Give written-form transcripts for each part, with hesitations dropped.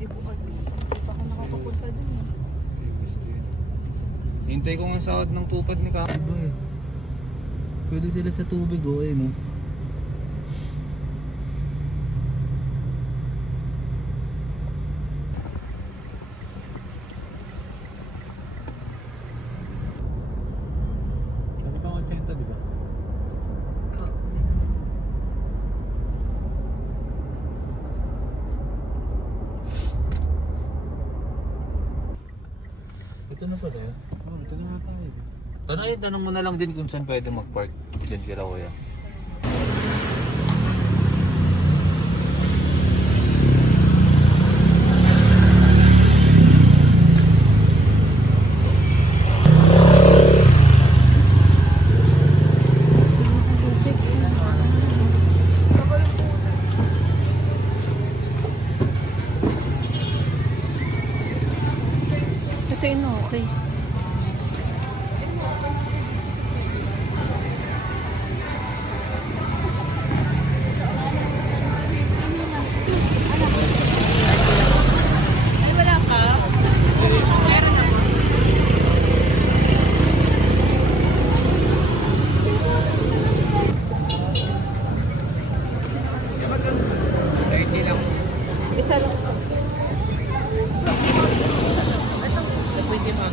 Hindi ko pa ako nakakapunta dun eh. Hintay ko nga sahod ng tupad ni Kabo eh. Pwede sila sa tubig oh eh no. Ano pa 80 di ba? Ito na pala yun. Oh, ito na nga tayo. Tanong mo na lang din kung saan pwede mag-park. Diyan kila kuya. Ito yun okay. Ay, wala ka? Meron na. Isa lang. Pwede ba?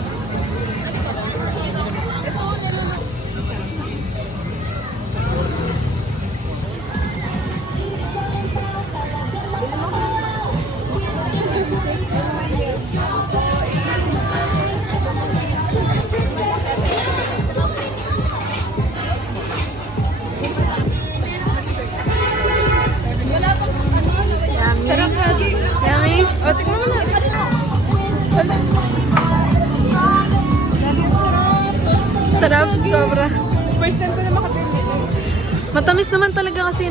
Sarap lagi. Yummy? O, tignan mo na. Sarap, sobra. First time ko na makatinig. Matamis naman talaga kasi.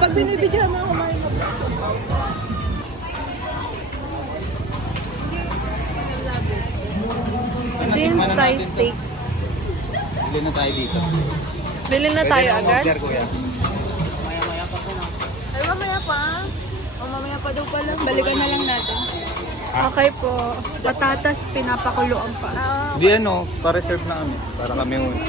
Pag binibigyan mo ako, kumain mo. Ito yung Thai steak. Bili na tayo dito. Bili na tayo agad? Mag-order, kuya. Ay, mamaya pa. O, mamaya pa daw pala. Balikan na lang natin. Okay po. Patatas, pinapakuluan pa. Di ano, pa-reserve na kami. Para kami muna.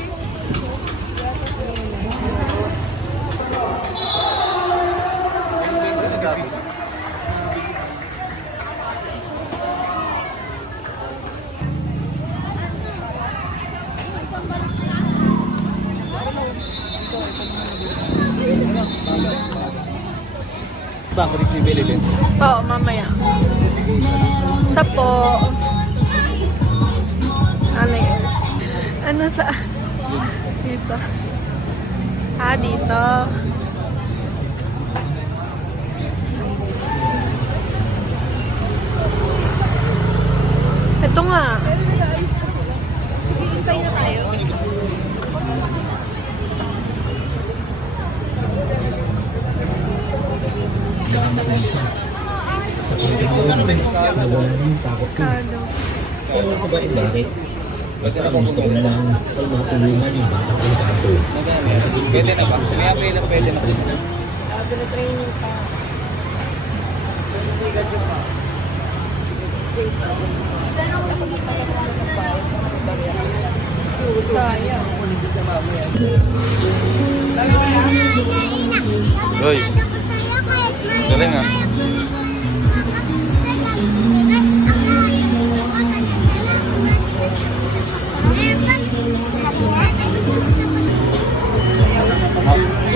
Bakit bibili din? Oo, mamaya. Sa po. Ano yun? Ano sa... Dito. Ah, dito. Ito nga. Sige, intay na tayo. Sa pagkakulang mo, nawala na yung takot ko. Kado. Ewan ko ba yung bakit? Basta ang gusto ko na lang ay matulungan yung batang engkanto. Kaya doon ko Pwede na ba? kasi sa Kaya pwede na, pwede na. stress na. Training pa. Sayang. Uy. Galing ah.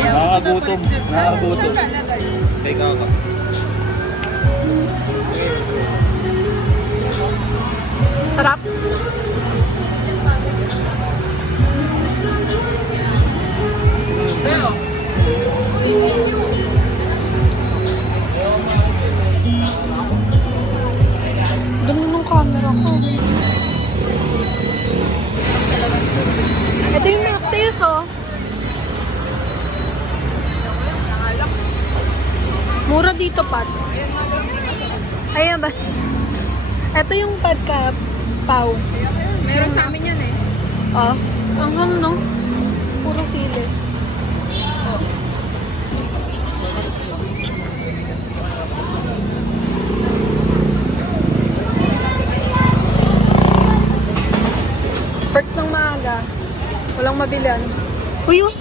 Nakakagutom. Nakakagutom. Take out ka. Sarap. Dami ng camera ko. Ito yung Macteus, oh. Mura dito, Pat. Ayan ba? Ito yung Pat ka, Pau. Meron sa amin yan eh. Oh, hanggang no? Puro sili. mabilan. Uy, oh.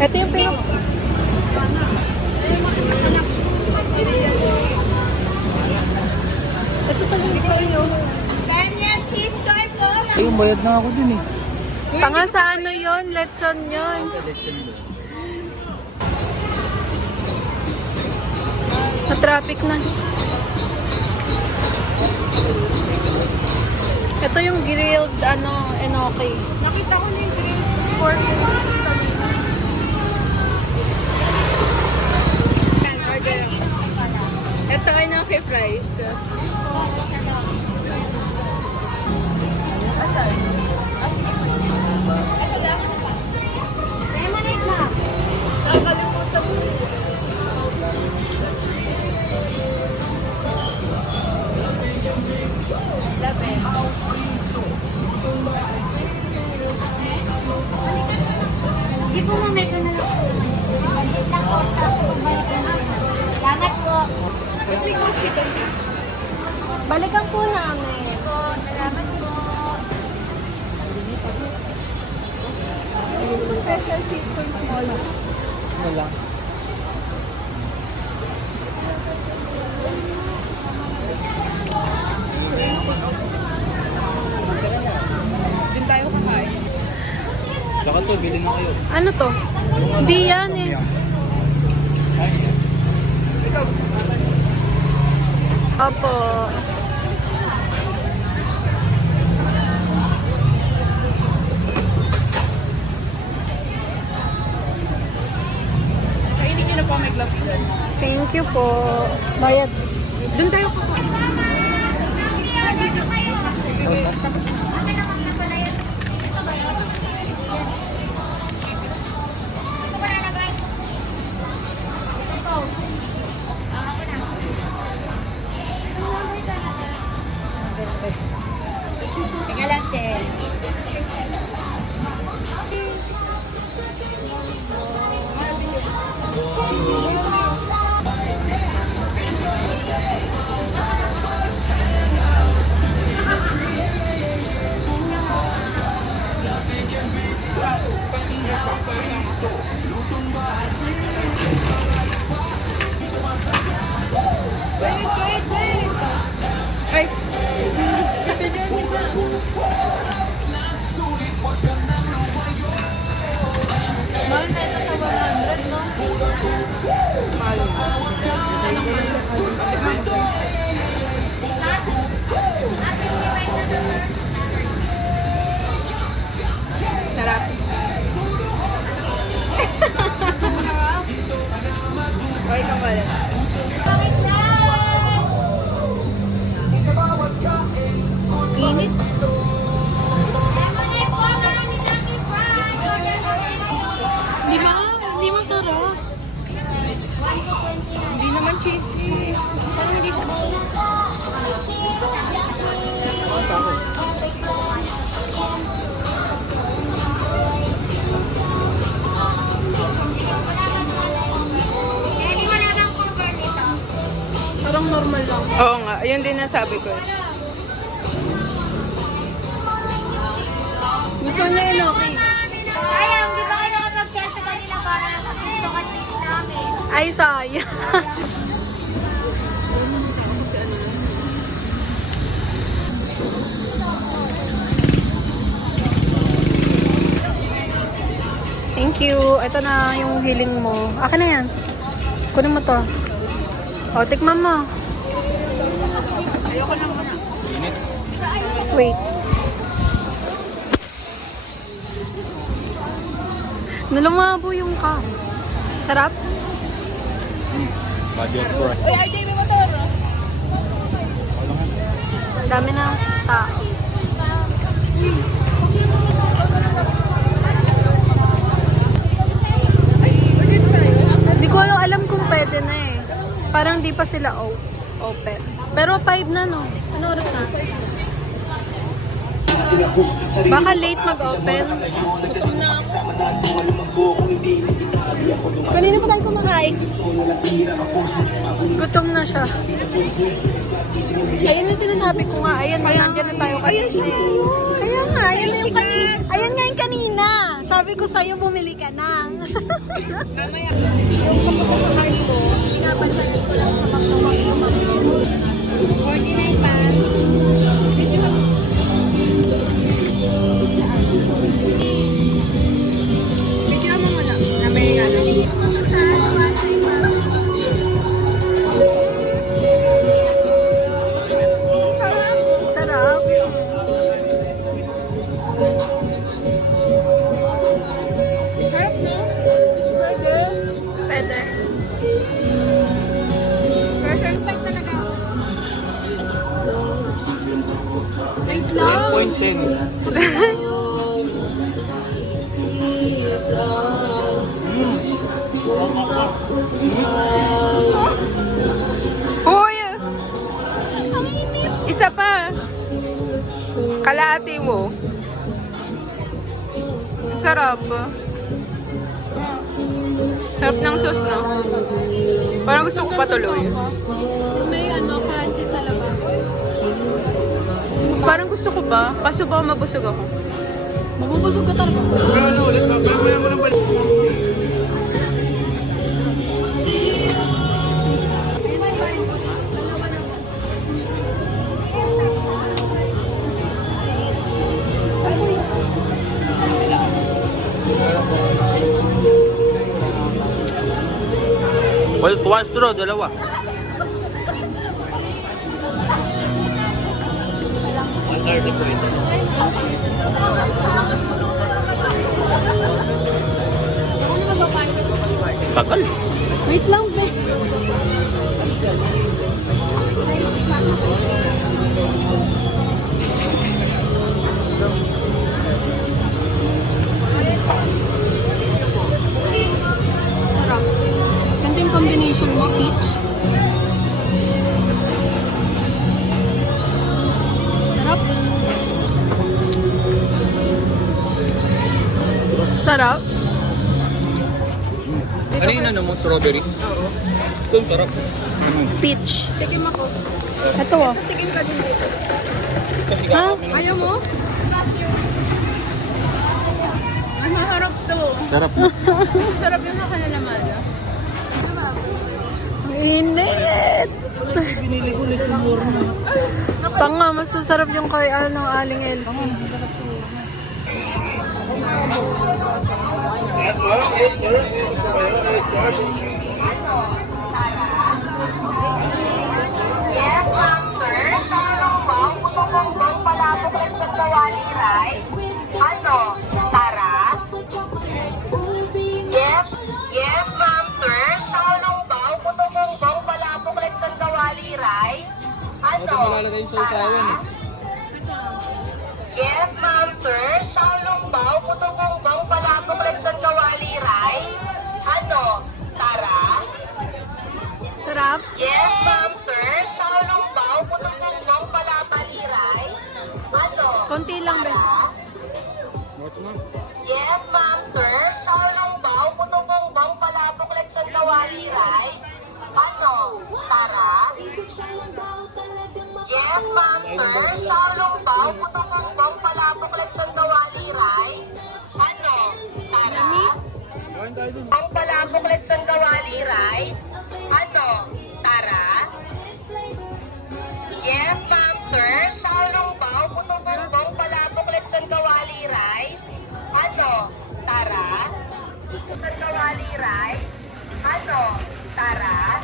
Ito yung Ito pala yung pino. Ay, yung bayad na ako dun eh. Tanga sa ano yun? Lechon yun. Na-traffic na. Ito yung grilled, enoki. Nakita ko na yung grilled pork. Ito enoki fries. Hindi po na may na lang. Salamat po. Balikan po namin. Salamat po. Special cheese for small. Wala. Din tayo kakain. Saka to, bilhin na kayo. Ano to? Hindi yan eh. Opo. Kainin niyo na po may gloves din. Thank you po. Bayad. Doon tayo kakain. Teka lang, Chen. Ay! Mahal na ito sa 100, no? Sarap. Okay ka pala. Inis. Di ba? Hindi masarap. Hindi naman cheesy. Parang hindi siya. Parang normal lang. Oo nga, yun din nasabi ko. Gusto niya enoki. Sayang, di ba kayo nakapag-share sa kanila para sa gusto kasi namin? Ay, sayang. Thank you. Ito na yung hiling mo. Akin na yan. Kunin mo to. O, tikman mo. Ayoko lang muna. Wait. Nalumabo yung ka. Sarap? Budget for. Uy, RJ, may motor. Dami na tao. Hindi ko alam kung pwede na eh. Parang di pa sila open. Pero 5 na no. Ano oras na? Baka late mag-open. Kanina pa tayo kumakain. Gutom na siya. Ayun yung sinasabi ko nga. Ayan, nandiyan na tayo kanina. Kaya nga, ayan na yung kanina. Ayan nga yung kanina. Sabi ko sa'yo, bumili ka na. Yung kapag-kapag ko, pinabantan ko lang kapag-kapag. 49 pa. Bigyan mo muna na may ano. Sarap. Pwede. Perfect talaga. Wait lang. 10.10. Uy! Isa pa. Kalahati mo. Sarap. Sarap ng sauce, no? Parang gusto ko patuloy. May ano, crunchy sa labas. Parang gusto ko ba? Kaso baka mabusog ako. Mabubusog ka talaga. Ano ulit? Mamaya mo lang balik. Well, one straw, dalawa. Tagal. Wait lang, be. Sarap. Ganda yung combination mo, peach. Sarap. Sarap. Ano yun ano mo? Strawberry? Oo. Ito, sarap. Peach. Tikim ako. Ito ah. Tikim ka din dito. Ha? Ayaw mo? Ay, maharap to. Sarap. Sarap yung nakanalaman. Init! Tanga, mas masarap yung kay Aling Elsie. Yes, ma'am, sir. Sarong bang puso-bongbong palabok lang sa kawali, right? Ano? Tara? Yes, ma'am, sir. Sarong bang puso-bongbong palabok lang sa kawali, right? Ano? Tara? Yes, ma'am, sir. Sarong bang puso-bongbong palabok lang sa kawali, right? Ano? Tara? Sarap? Yes, ma'am, sir. Shaolong bao, puto-bongbong palapaliray. Ano? Konti lang, be. Yes, ma'am, sir. Shaolong bao, puto-bongbong palabok leksyon kawaliray. Ano? Tara? Yes, ma'am, sir. Shaolong bao, puto-bongbong palabok leksyon kawaliray. Ano? Tara? Ang palabok leksyon kawaliray. Ano? Tara? Yes, ma'am, sir. Shaolong bao, puto-bongbong palabok leksyon kawaliray. Ano? Tara? Leksyon kawaliray. Ano? Tara?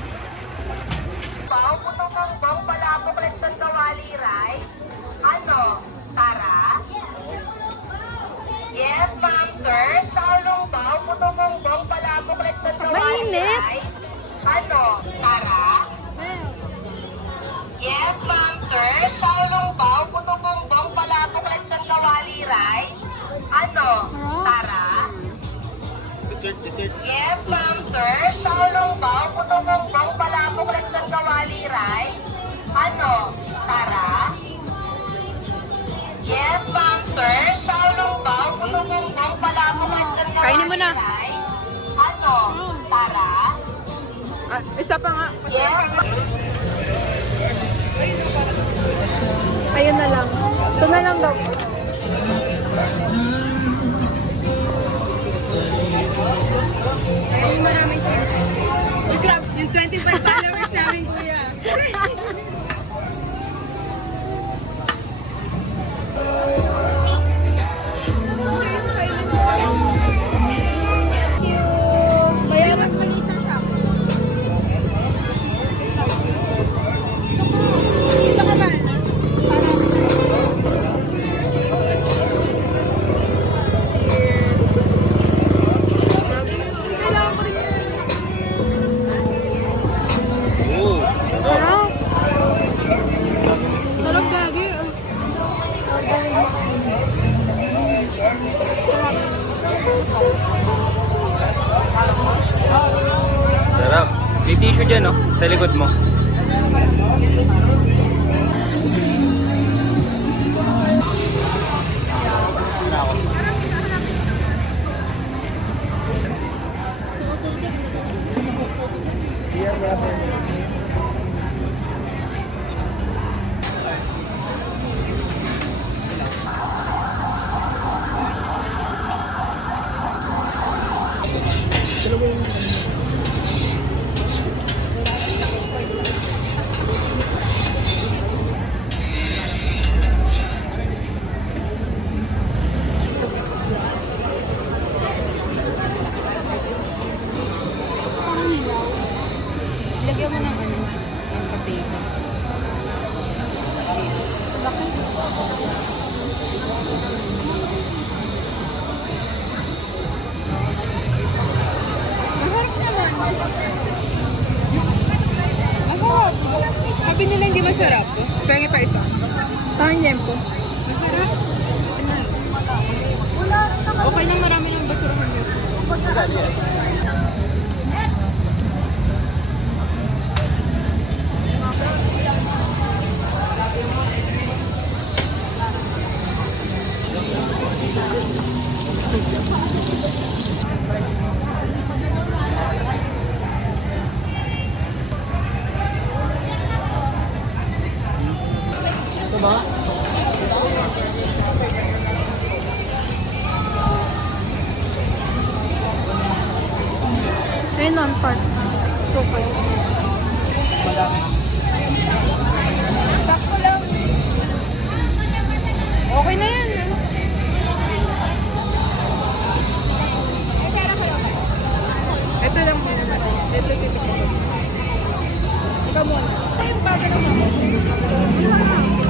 Bao, puto-bongbong palabok leksyon kawaliray. Ano? Tara? Yes, ma'am, sir. Shaolong bao, puto-bongbong palabok leksyon kawaliray. Ano? Tara? Yes, ma'am, sir. Shaolong bao, puto-bongbong palabok leksyon kawaliray. Ano? Tara? Dessert. Yes, ma'am, sir. Shaolong bao, puto-bongbong palabok leksyon kawaliray. Ano? Tara? Yes, ma'am, sir. Shaolong bao, puto-bongbong palabok leksyon kawaliray. Kainin mo na. Ano? Tara? Ah, isa pa nga. Yes, Ayun na lang. Ito na lang daw. Ayun, maraming grab. Yung 25 followers namin, kuya. Kaya mas maliit ang shop. Ito ka ba? Oo. Sarap. Sarap gagi. Sarap. May tissue dyan, oh. Sa likod mo. Lagyan mo ng ano, yung potato. Masarap naman. Masarap. Sabi nila hindi masarap. Pengi pa isa. Tangyem po. Masarap. Okay lang, marami ng basurahan yun. Ayun on part. Super. Sakto lang. Okay na yan. Ito lang muna natin. Ito titikman. Ikaw muna. Ito yung baga ng mama.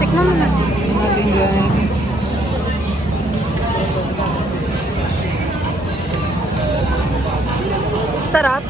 Tikman mo na. Sarap.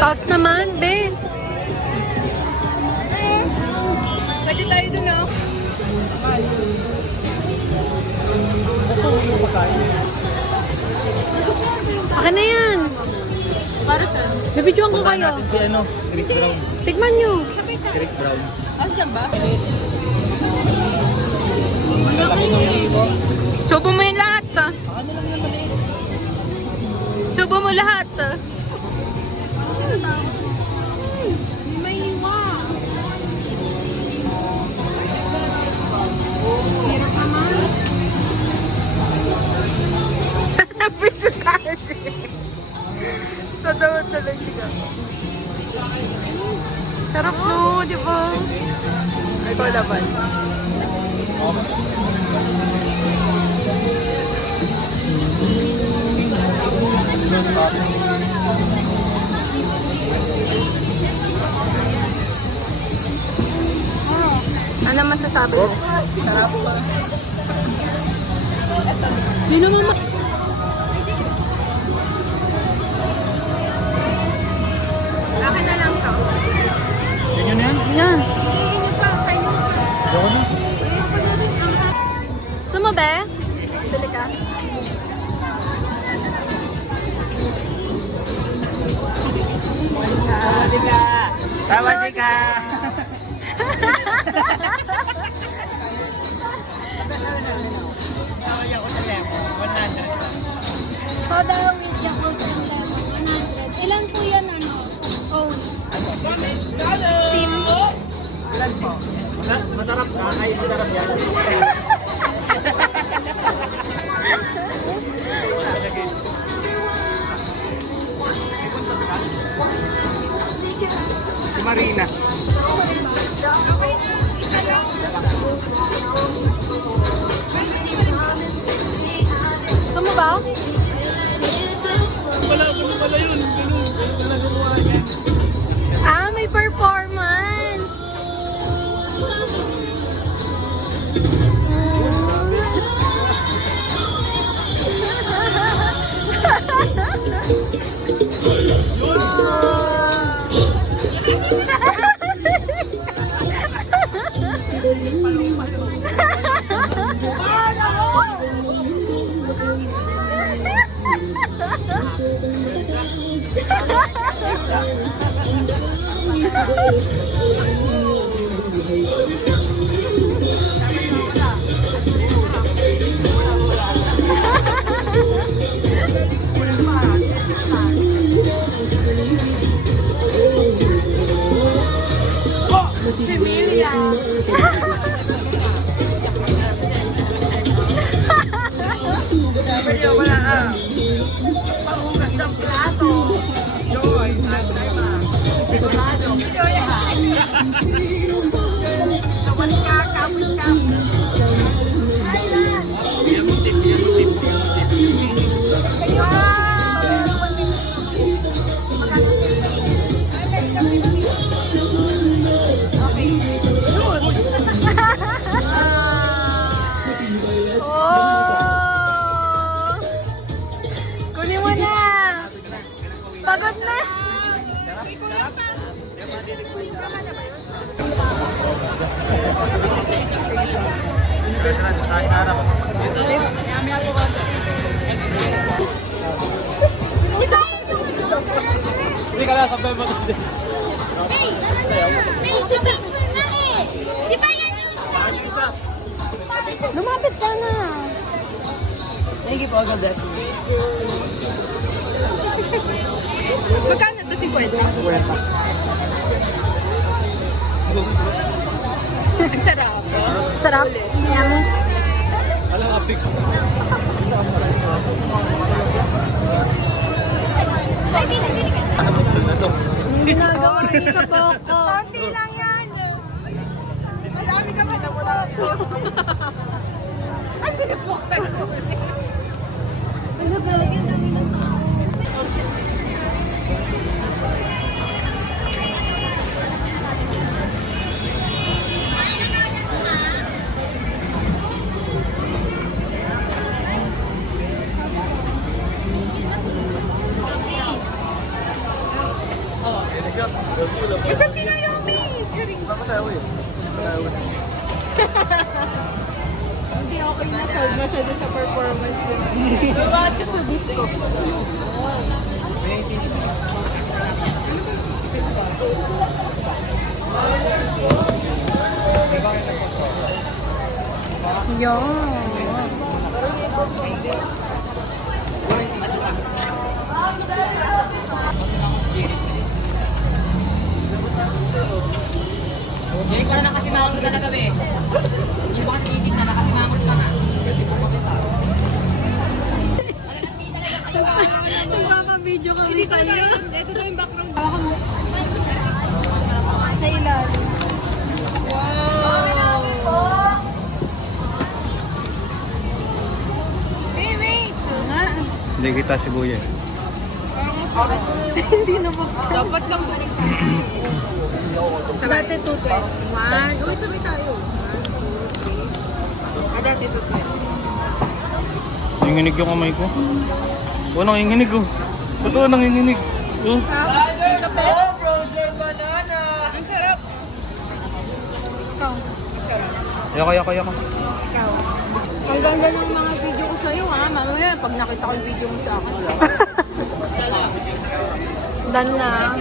Taas naman, be. Pwede tayo dun, no? Akin na yan. Para saan? Bibidyoan ko kayo. Si ano? Chris Brown. Tikman nyo. Chris Brown. Asan ba? Malalaki ng ibo. Subo mo yung lahat, ah. Subo mo lahat, ah. May iwa. Hirap naman. Piso kasi. Tatawa talaga siya. Sarap no, di ba? Ikaw laban. Ano masasabi mo? Sarap pa. Hindi naman Akin na lang to. Yan yun yan? Yan. Hindi pa, kayo. Sawadee ka! Soda with Yakult and lemon, 100. Ilan po yan, ano? Oh. Steam. Masarap na. Ay, masarap yan. Si Marina. Gusto mo ba? Ah, may performance! Oh! Kunin mo na! Pagod na! Hindi ka lang sabay mo. Lumapit ka na! Thank you po, God bless you. Magkano ito? 50? Ang sarap. Sarap? Yummy? Alam, apik. Ano mo na to? Yung ginagawa niyo sa boko. Konti lang yan. Madami ka ba na wala po? Ay, pinapuksan ko. Isa si Naomi! Charing! Hindi okay na, sold na siya dun sa performance dun. Bakit siya sa disco? Hindi ko na nakasimangot ka na gabi. Hindi ba kasi titig na nakasimangot ka na? Magpapa-video kami sa'yo. Ito daw yung background. Baka mo. Sa ilalim. Hey, wait! Hindi kita si Buya. Hindi na buksan. Dapat lang baliktad. Dati 220. Uy, sabay tayo. 1, 2, 3. Dati 220. Nanginginig yung kamay ko. Oo, nanginginig oh. Totoo, nanginginig. Oh. Kape? Frozen banana! Ang sarap! Ikaw. Yaka. Ikaw. Ang ganda ng mga video ko sa'yo ha. Mamaya pag nakita ko yung video mo sa akin. Dan na.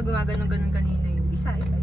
siya gumagano-ganon kanina yung isa, isa.